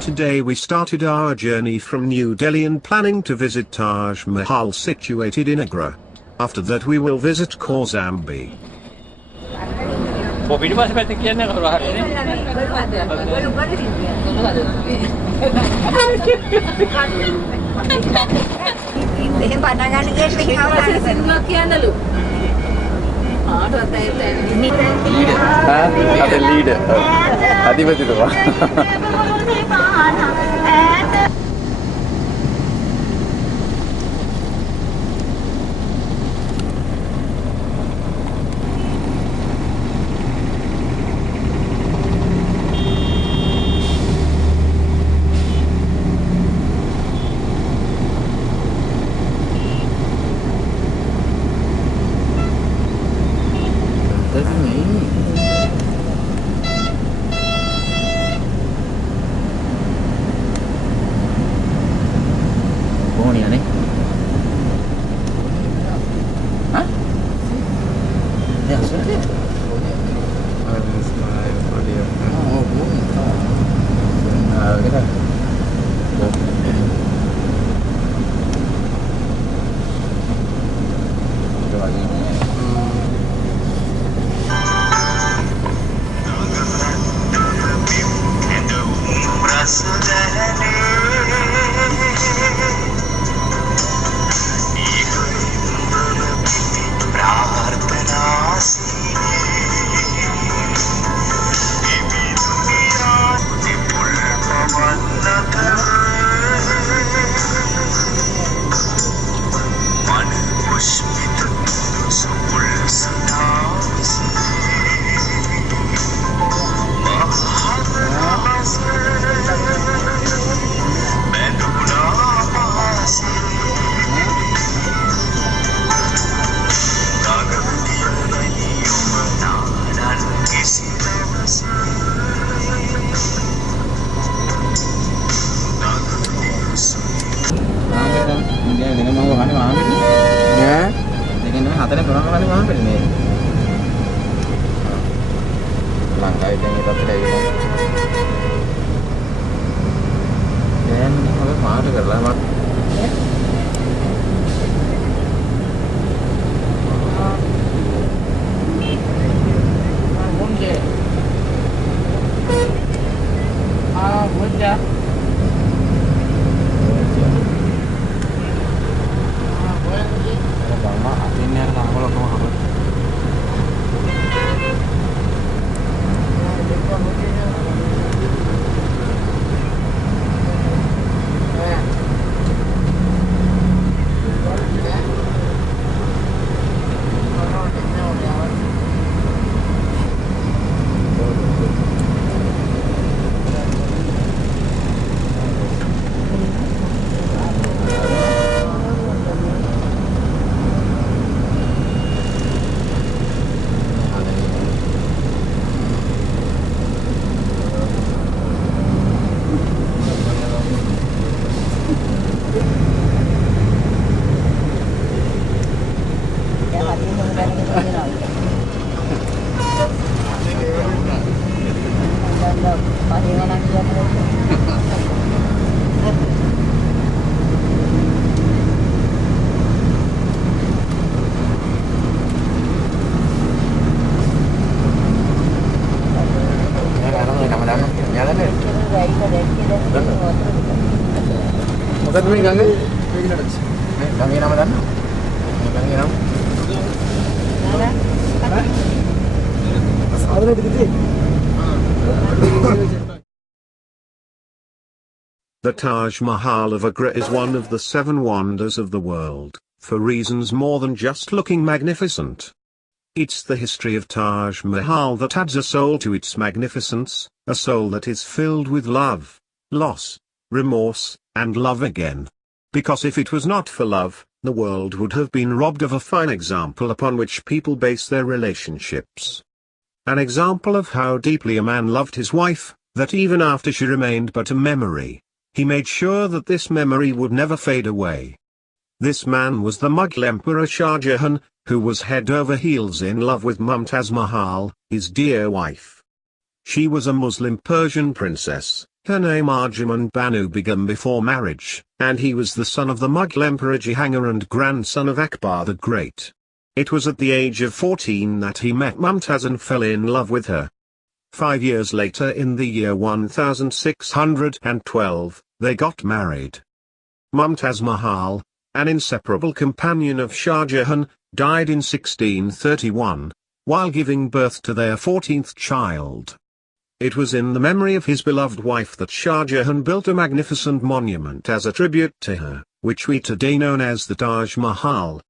Today we started our journey from New Delhi and planning to visit Taj Mahal situated in Agra. After that we will visit Kosambi. The Taj Mahal of Agra is one of the 7 wonders of the world, for reasons more than just looking magnificent. It's the history of Taj Mahal that adds a soul to its magnificence, a soul that is filled with love, loss, remorse, and love again. Because if it was not for love, the world would have been robbed of a fine example upon which people base their relationships. An example of how deeply a man loved his wife, that even after she remained but a memory, he made sure that this memory would never fade away. This man was the Mughal Emperor Shah Jahan, who was head over heels in love with Mumtaz Mahal, his dear wife. She was a Muslim Persian princess, Her name Arjuman Banu Begum before marriage, and he was the son of the Mughal Emperor Jahangir and grandson of Akbar the Great. It was at the age of 14 that he met Mumtaz and fell in love with her. 5 years later, in the year 1612, they got married. Mumtaz Mahal, an inseparable companion of Shah Jahan, died in 1631, while giving birth to their 14th child. It was in the memory of his beloved wife that Shah Jahan built a magnificent monument as a tribute to her, which we today know as the Taj Mahal.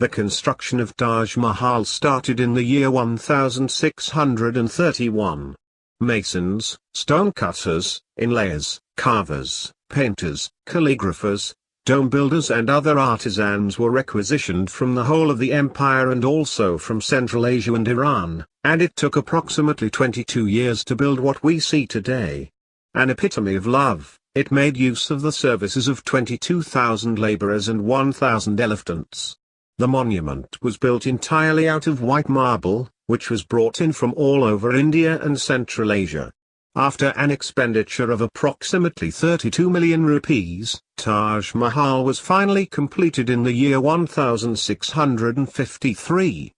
The construction of Taj Mahal started in the year 1631. Masons, stonecutters, inlayers, carvers, painters, calligraphers, dome builders and other artisans were requisitioned from the whole of the empire and also from Central Asia and Iran, and it took approximately 22 years to build what we see today. An epitome of love, it made use of the services of 22,000 laborers and 1,000 elephants. The monument was built entirely out of white marble, which was brought in from all over India and Central Asia. After an expenditure of approximately 32 million rupees, Taj Mahal was finally completed in the year 1653.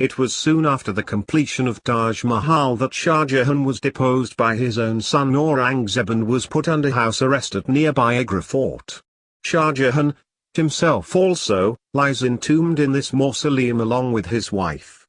It was soon after the completion of Taj Mahal that Shah Jahan was deposed by his own son Aurangzeb and was put under house arrest at nearby Agra fort. Shah Jahan, himself also, lies entombed in this mausoleum along with his wife.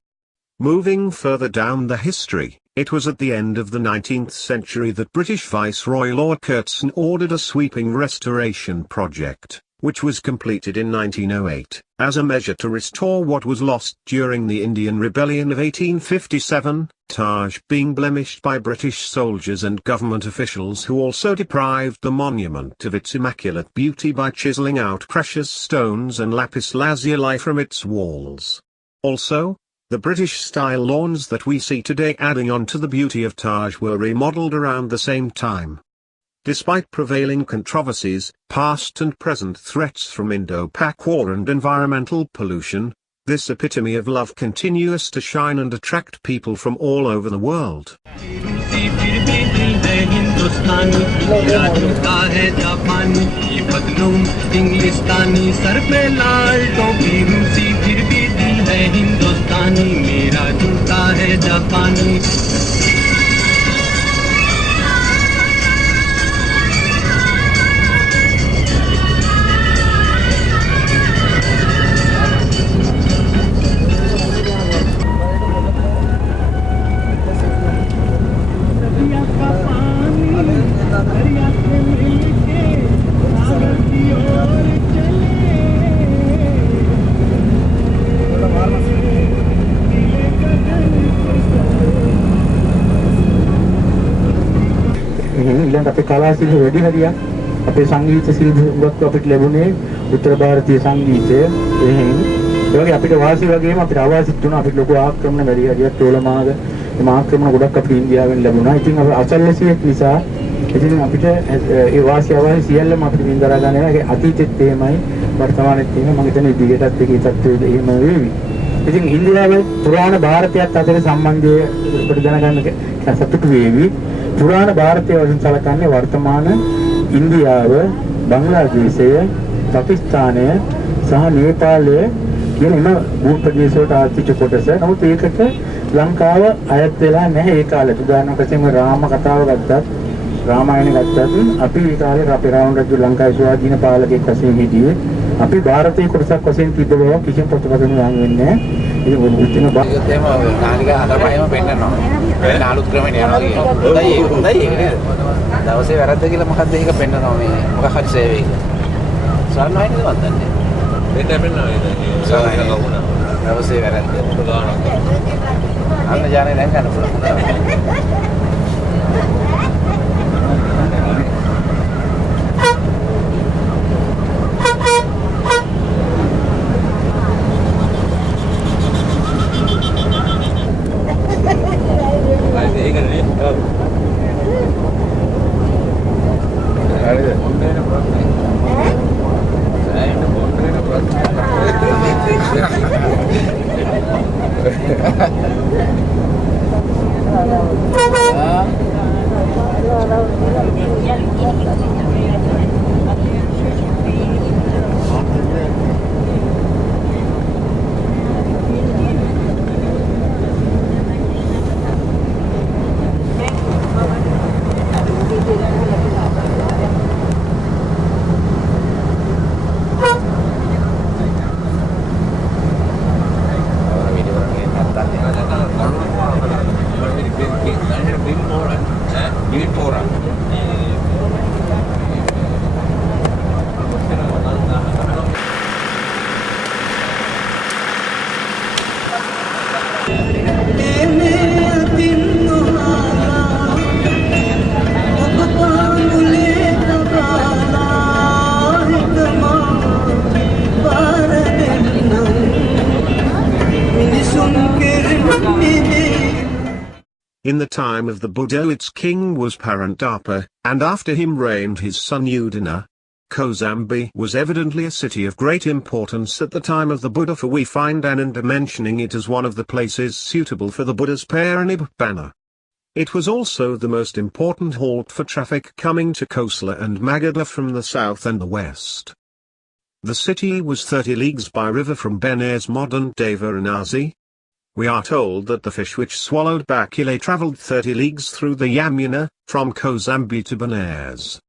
Moving further down the history, it was at the end of the 19th century that British Viceroy Lord Curzon ordered a sweeping restoration project, which was completed in 1908, as a measure to restore what was lost during the Indian Rebellion of 1857, Taj being blemished by British soldiers and government officials who also deprived the monument of its immaculate beauty by chiseling out precious stones and lapis lazuli from its walls. Also, the British-style lawns that we see today adding on to the beauty of Taj were remodeled around the same time. Despite prevailing controversies, past and present threats from Indo-Pak war and environmental pollution, this epitome of love continues to shine and attract people from all over the world. ඊළඟ අපේ කලා ශිල්ප වැඩි හරියක් අපේ සංගීත ශිල්ප උගත් අපිට ලැබුණේ උත්තර ಭಾರತೀಯ සංගීතය එහෙන් ඒ වගේ අපිට වාසි වගේම අපිට අවාසිත් තුන අපිට ලොකු ආක්‍රමණ වැඩි හරියක් තෝලමාග මේ ආක්‍රමණ ගොඩක් අපිට ඉන්දියාවෙන් ලැබුණා. ඉතින් අපි අසල්ලසියෙක් නිසා ඉතින් අපිට ඒ වාසි අවාසි සියල්ලම අපිට වින්දරා ගන්න වෙනවා. ඒක අතීතෙත් එහෙමයි වර්තමානෙත් තියෙනවා. මම හිතන්නේ දිගටත් ඒකේ තත්ත්වය එහෙම වෙවි. ඉතින් ඉන්දියාවේ පුරාණ ಭಾರತයත් අතර සම්බන්ධය අපිට දැනගන්න සතුටු වෙවි. පුරාණ ಭಾರತය වශයෙන් සැලකන්නේ වර්තමාන ඉන්දියාව, බංග්ලාදේශය, පාකිස්තානය සහ නේපාලය කියන එම භූප්‍රදේශ වලට ආර්ථික කොටස. නමුත් ඒකට ලංකාව අයත් වෙලා නැහැ ඒ කාලේ. උදාහරණයක් වශයෙන් රාම කතාව ගත්තත්, රාමායන ගත්තත් අපි ඒ කාලේ අපේ රාවණ රජු ලංකාවේ ස්වාධීන පාලකයෙක් වශයෙන් හිටියේ. අපි ಭಾರತೀಯ කොටසක් වශයෙන් තිබ්බ බව කිසිම පොතපතක නම් වෙන්නේ නැහැ. ඒක උත්තරම ඒකෙම නාලිකා හදපහම පෙන්නනවා. වෙන අලුත් ක්‍රමෙට යනවා කියනවා. හොඳයි ඒක නේද? දවසේ වැරද්ද කියලා මොකද්ද ඒක පෙන්නනවා මේ. මොකක් හරි සේවයක. සාරණයිද මන් දන්නේ. දෙන්න පෙන්නනවා ඒක. සාරණයි කවුනා. දවසේ වැරද්ද. අන්න ජානේ දැන් ගන්න පුළුවන්. In the time of the Buddha, its king was Parantapa, and after him reigned his son Udina. Kosambi was evidently a city of great importance at the time of the Buddha, for we find Ananda mentioning it as one of the places suitable for the Buddha's parinibbana. It was also the most important halt for traffic coming to Kosala and Magadha from the south and the west. The city was 30 leagues by river from Benares, modern-day Varanasi. We are told that the fish which swallowed Bakule travelled 30 leagues through the Yamuna, from Kosambi to Benares.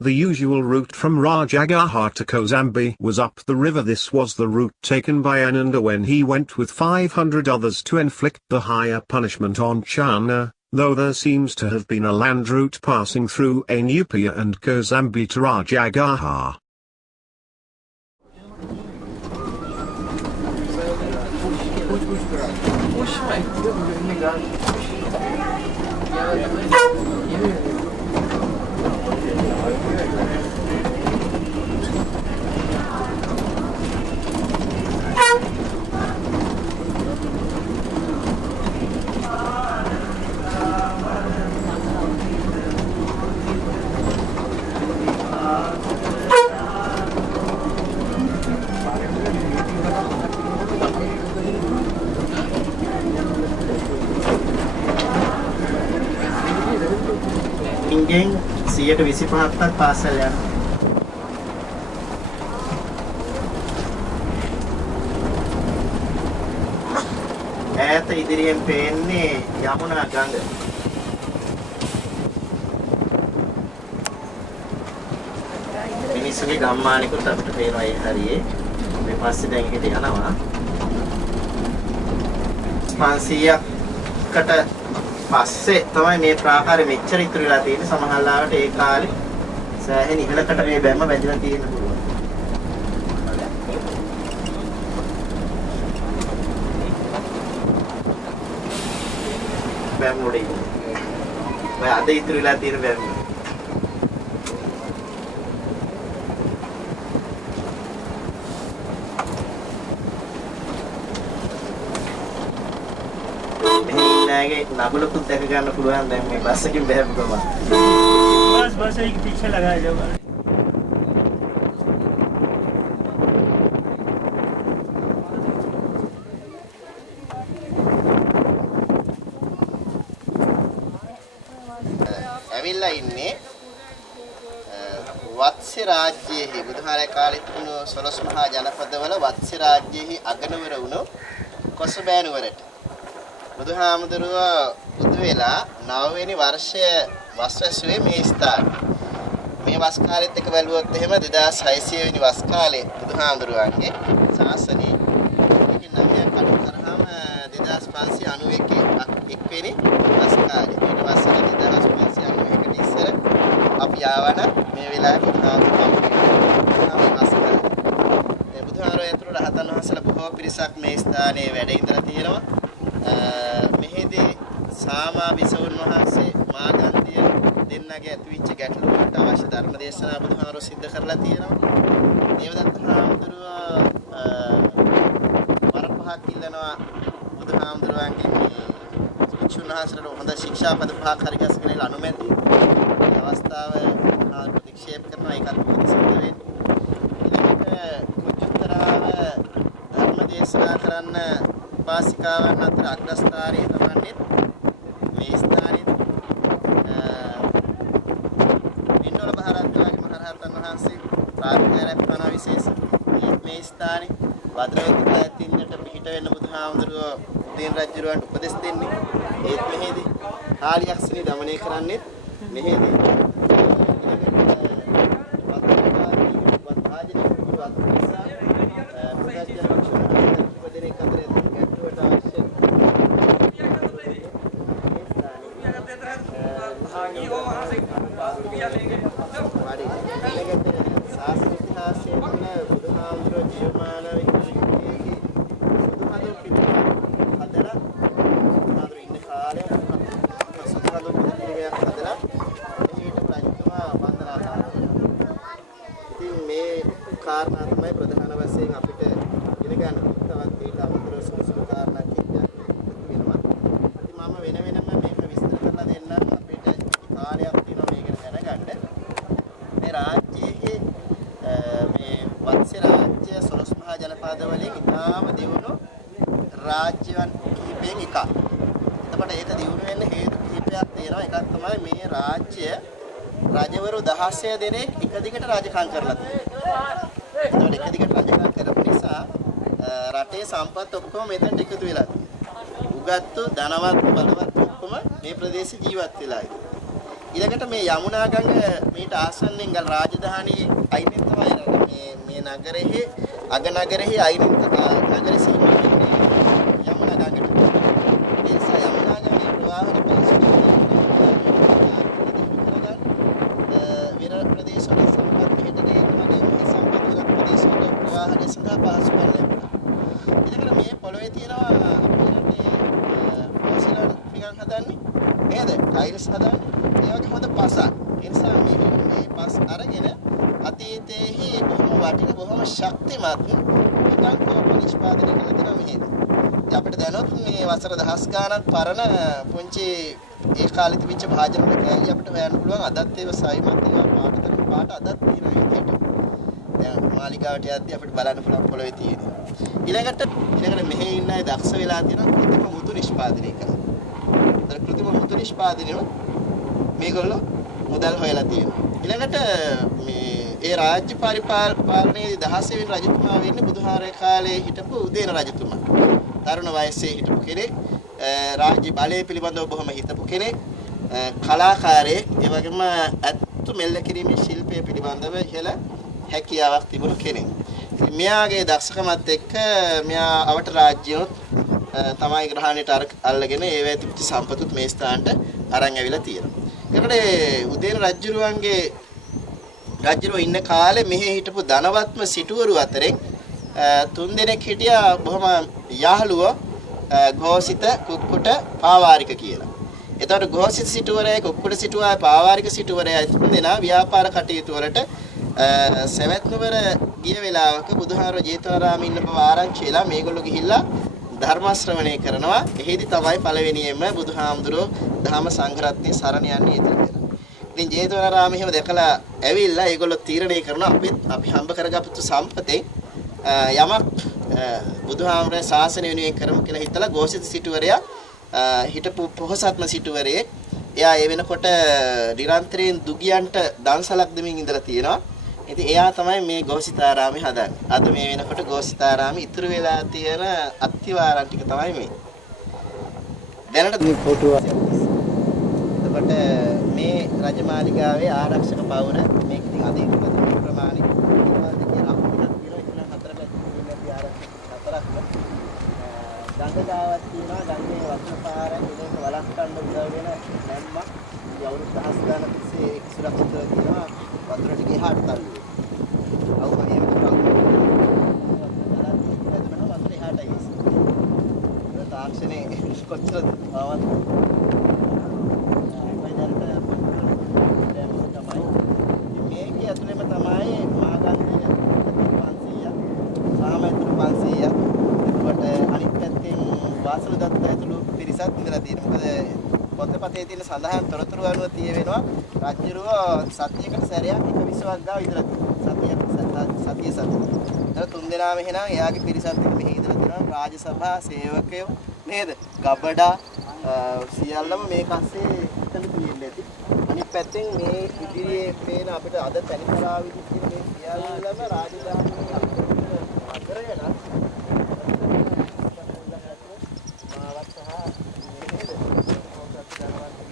The usual route from Rajagaha to Kosambi was up the river. This was the route taken by Ananda when he went with 500 others to inflict the higher punishment on Channa, though there seems to have been a land route passing through Anupiya and Kosambi to Rajagaha. ඉන්ගෙන් 125ක් පාසල් යනවා. ඈත ඉදිරියෙන් පේන්නේ යමුනා ගඟ. මිනිස්සුගේ ගම්මානිකුත් අපිට පේනවා ඒ හරියේ. මේ පස්සේ දැන් එකට යනවා. 500කට පස්සේ තමයි මේ ප්‍රාකාරෙ මෙච්චර ඉතුරු වෙලා තියෙන්නේ. සමහරවිට ඒ කාලේ සෑහෙන ඉහළකට මේ බැම්ම වැදිලා තියෙන්න පුළුවන්. බැම්ම උඩ ඉන්නේ. ඔය අද ඉතුරු වෙලා තියෙන බැම්ම. नगुलकुत देख गया පුළුවන් දැන් මේ බස් එකකින් බැහැම බස් එක पीछे लगाया जाओ ඇවිල්ලා ඉන්නේ වත්ස්‍ය රාජ්‍යයේ බුදුහාරේ කාලෙත් වුණු 12 මහා ජනපදවල වත්ස්‍ය රාජ්‍යයේ අගනුවර වුණු කොසබෑනුවරට බුදුහාමුදුරුවෝ බුදු වෙලා 9 වෙනි වර්ෂය වස්වැසුවේ මේ ස්ථානේ. මේ වස් කාලෙත් එක බැලුවොත් එහෙම 2600 වෙනි වස් කාලේ බුදුහාමුදුරුවන්ගේ ශාසනයේ ඒකේ නමයක් අඩු කරාම 2591 වෙනි වස් කාලේ. ඊට පස්සේ 2591කට ඉස්සර අපි ආවන මේ වෙලාවේ බුදුහාමුදුරුවෝ වස් කාලේ. මේ බුදුහාමුදුරුවෝ ඇතුළු රහතන් වහන්සේලා බොහෝ පිරිසක් මේ ස්ථානයේ වැඩ ඉඳලා තියෙනවා. මෙහිදී සාමා විසවුන් වහන්සේ මාගන්ධිය දෙන්නගේ ඇතිවිච්ච ගැටලු වලට අවශ්‍ය ධර්ම දේශනා බුදුහාමුදුරුවෝ සිද්ධ කරලා තියෙනවා. දේවදත්ත හාමුදුරුවෝ වර පහක් ඉල්ලනවා බුදුහාමුදුරුවන්ගේ මේ භික්ෂුන් වහන්සේලාට හොඳ ශික්ෂාපද පහක් හරි ගැසගෙන අනුමැති. මේ අවස්ථාව ප්‍රතික්ෂේප කරනවා. ඒකත් මොකද සිද්ධ වෙන්නේ? ඊළඟට කුජුත්තරාව ධර්ම දේශනා කරන්න පාසිකාවන් අතර අග්‍රස්ථානයේ තමන්නේ මේ ස්ථානයේ ආත්මයක් පන විශේෂ මේ ස්ථානේ වද්‍රවති පැතින්නට පිහිට වෙන්න බුදුහාමුදුරුවෝ උදේන් රජුරවන්ට උපදෙස් දෙන්නේ ඒත් මෙහෙදී කාලියක්ෂණී දමනය කරන්නේ මෙහෙදී කාරණා තමයි ප්‍රධාන වශයෙන් අපිට ඉගෙන ගන්න තවත් ඊට අමතරව සුසුසු කාරණා කිහිපයක් වෙනවා. ඉතින් මම වෙන වෙනම මේක විස්තර කරලා දෙන්නම් අපිට කාලයක් තියෙනවා මේක දැනගන්න. මේ රාජ්‍යයේ මේ වත්සේ රාජ්‍ය සොළොස් මහා ජනපද වලින් ඉතාම දියුණු රාජ්‍යයන් කිහිපයෙන් එකක්. එතකොට ඒක දියුණු වෙන්න හේතු කිහිපයක් තියෙනවා. එකක් තමයි මේ රාජ්‍ය රජවරු 16 දෙනෙක් එක දිගට රාජකාම් කරලා තියෙනවා. ඒකට එක දිගට රාජකාම් කරපු නිසා රටේ සම්පත් ඔක්කොම මෙතනට එකතු වෙලා තියෙනවා. උගත්තු ධනවත් බලවත් ඔක්කොම මේ ප්‍රදේශේ ජීවත් වෙලා ඉන්නවා. ඊළඟට මේ යමුනා ගඟ මීට ආසන්නෙන් ගල් රාජධානී අයිනෙන් තමයි මේ නගරෙහි අග නගරෙහි අයිනෙන් නගරේ සීමා වෙන්නේ යමුනා ගඟට. ඒ නිසා යමුනා ගඟේ ප්‍රවාහන පහසුකම් ප්‍රදේශවල සම්පත් පිටදී වගේ සම්පත් වල ප්‍රදේශවල ප්‍රවාහන සඳහා පහසුකම් ලැබෙනවා. ඊළඟට මේ පොළොවේ තියෙනවා අපේ රටේ පොසිලර් ටිකක් හදන්නේ නේද? ටයිල්ස් හදන්නේ. ඒ වගේ හොඳ පසක්. ඒ නිසා මේ පස් අරගෙන අතීතයේහි බොහොම වටින බොහොම ශක්තිමත් එකක් නිෂ්පාදනය කළ දෙනවා මෙහෙද. අපිට දැනොත් මේ වසර දහස් ගාණක් පරණ පුංචි ඒ කාලේ තිබිච්ච භාජන වල කෑලි අපිට හොයන්න පුළුවන්. අදත් ඒව සයිමත් ඒවා පාට අදත් තියෙන විදිහට. දැන් මාලිගාවට යද්දී අපිට බලන්න පුළුවන් පොළොවේ තියෙන. ඊළඟට මෙහි ඉන්න අය දක්ෂ වෙලා තියෙනවා කෘත්‍රිම මුතු නිෂ්පාදනය කරන්න. ඒතර කෘත්‍රිම මුතු නිෂ්පාදනය මේගොල්ලෝ මුදල් හොයලා තියෙනවා. ඊළඟට මේ ඒ රාජ්‍ය පරිපාලනයේ 16 වෙනි රජතුමා වෙන්නේ බුදුහාරේ කාලේ හිටපු උදේන රජතුමා. තරුණ වයසේ හිටපු කෙනෙක්. රාජ්‍ය බලය පිළිබඳව බොහොම හිතපු කෙනෙක්. කලාකාරයෙක්. ඒ වගේම අත්තු මෙල්ල කිරීමේ ශිල්පය පිළිබඳව ඉහළ හැකියාවක් තිබුණු කෙනෙක්. මෙයාගේ දක්ෂකමත් එක්ක මෙයා අවට රාජ්‍යොත් තමයි ග්‍රහණයට අල්ලගෙන ඒවැ තිබිච්ච සම්පතුත් මේ ස්ථානට අරන් ඇවිල්ලා තියෙනවා. ඒකට උදේන රජුරෝ ඉන්න කාලේ මෙහි හිටපු ධනවත්ම සිටුවරු අතරින් තුන් දෙනෙක් හිටියා බොහොම යාළුවෝ ഘോഷිත කුක්කුට පාවාරික කියලා. එතකොට ഘോഷිත සිටුවරයා කුක්කුට සිටුවා පාවාරික සිටුවරයා තුන් දෙනා ව්‍යාපාර කටයුතු වලට සවැත් නුවර ගිය වෙලාවක බුදුහාරෝ ජේතවනාරාමේ ඉන්න බව ආරංචි වෙලා මේගොල්ලෝ ගිහිල්ලා ධර්ම ශ්‍රවණය කරනවා. එහෙදි තමයි පළවෙනියෙන්ම බුදුහාමුදුරෝ ධම්ම සංඝරත්නයේ සරණ යන්නේ ඉතින්. ඉතින් ජේතවනාරාමේ එහෙම දැකලා ඇවිල්ලා ඒගොල්ලෝ තීරණය කරනවා අපි හම්බ කරගත්තු සම්පතේ යමක් බුදුහාමුදුරේ ශාසනය වෙනුවෙන් කරමු කියලා හිතලා ഘോഷිත සිටුවරයා හිටපු පොහොසත්ම සිටුවරයෙක්. එයා ඒ වෙනකොට නිරන්තරයෙන් දුගියන්ට දන්සලක් දෙමින් ඉඳලා තියෙනවා. ඉතින් එයා තමයි මේ ഘോഷිතාරාමේ හදන්නේ. අද මේ වෙනකොට ഘോഷිතාරාමේ ඉතුරු වෙලා තියෙන අත්තිවාරම් ටික තමයි මේ. දැනට මේ ෆොටෝ එතකොට මේ රජමාලිගාවේ ආරක්ෂක පවුර මේක ඉතින් අද ඉන්න ප්‍රමාණය ගංගාවක් තියෙනවා. ගංගේ වතුර පාර එනක වළක්වන්න උදව් වෙන නැම්මක් අවුරුදු දහස් ගානක් තිස්සේ ඒක සුරක්ෂිතව තියෙනවා. වතුර ටික එහාට තල්ලුවේ. අවුම එහෙම කරා. වතුර එහාට ගිහින්. ඒ තාක්ෂණේ කොච්චර ආවත් මේකේ ඇතුළේම තමයි මාගන්ධය 500ක් සාමයතුරු 500ක් අනිත් පැත්තෙන් වාසල දත්ත ඇතුළු පිරිසක් ඉඳලා තියෙනවා. මොකද පොතපතේ තියෙන සඳහන් තොරතුරු අනුව තියෙනවා රජුරුව සතියකට සැරයක් එක විශ්වාස ගාව ඉඳලා සතිය. ඒතර තුන් දෙනාම එහෙනම් එයාගේ පිරිසත් එක්ක මෙහි ඉඳලා තියෙනවා. රාජ සභා සේවකයෝ නේද? ගබඩා සියල්ලම මේක අස්සේ එතන තියෙන්නේ ඇති. අනිත් පැත්තෙන් මේ ඉදිරියේ පේන අපිට අද තනිකලා විදිහට මේ සියල්ලම රාජධානියේ අගරය නම් මාවත් සහ නේද මොකක්ද ගන්නවත්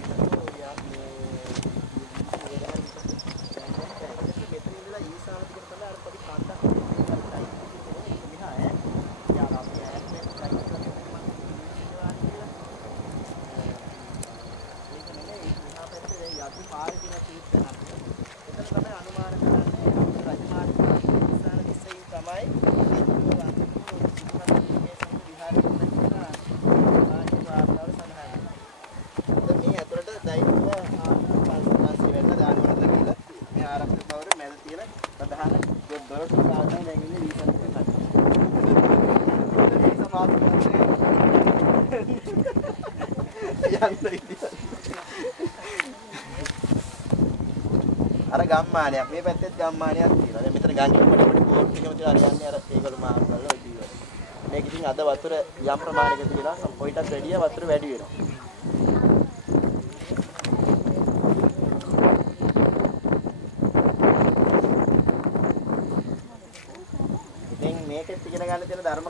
අර ගම්මානයක් මේ පැත්තෙත් ගම්මානයක් තියෙනවා. දැන් මෙතන ගංගේ පොඩි පොඩි බෝට් එකම තියලා හරියන්නේ අර ඒගොල්ලෝ මාරු කරලා ඔය ජීවත්. මේක ඉතින් අද වතුර යම් ප්‍රමාණයක තියෙනවා. ඔයිටත් වැඩිය වතුර වැඩි වෙනවා. ඉතින් මේකෙත් ඉගෙන ගන්න තියෙන ධර්ම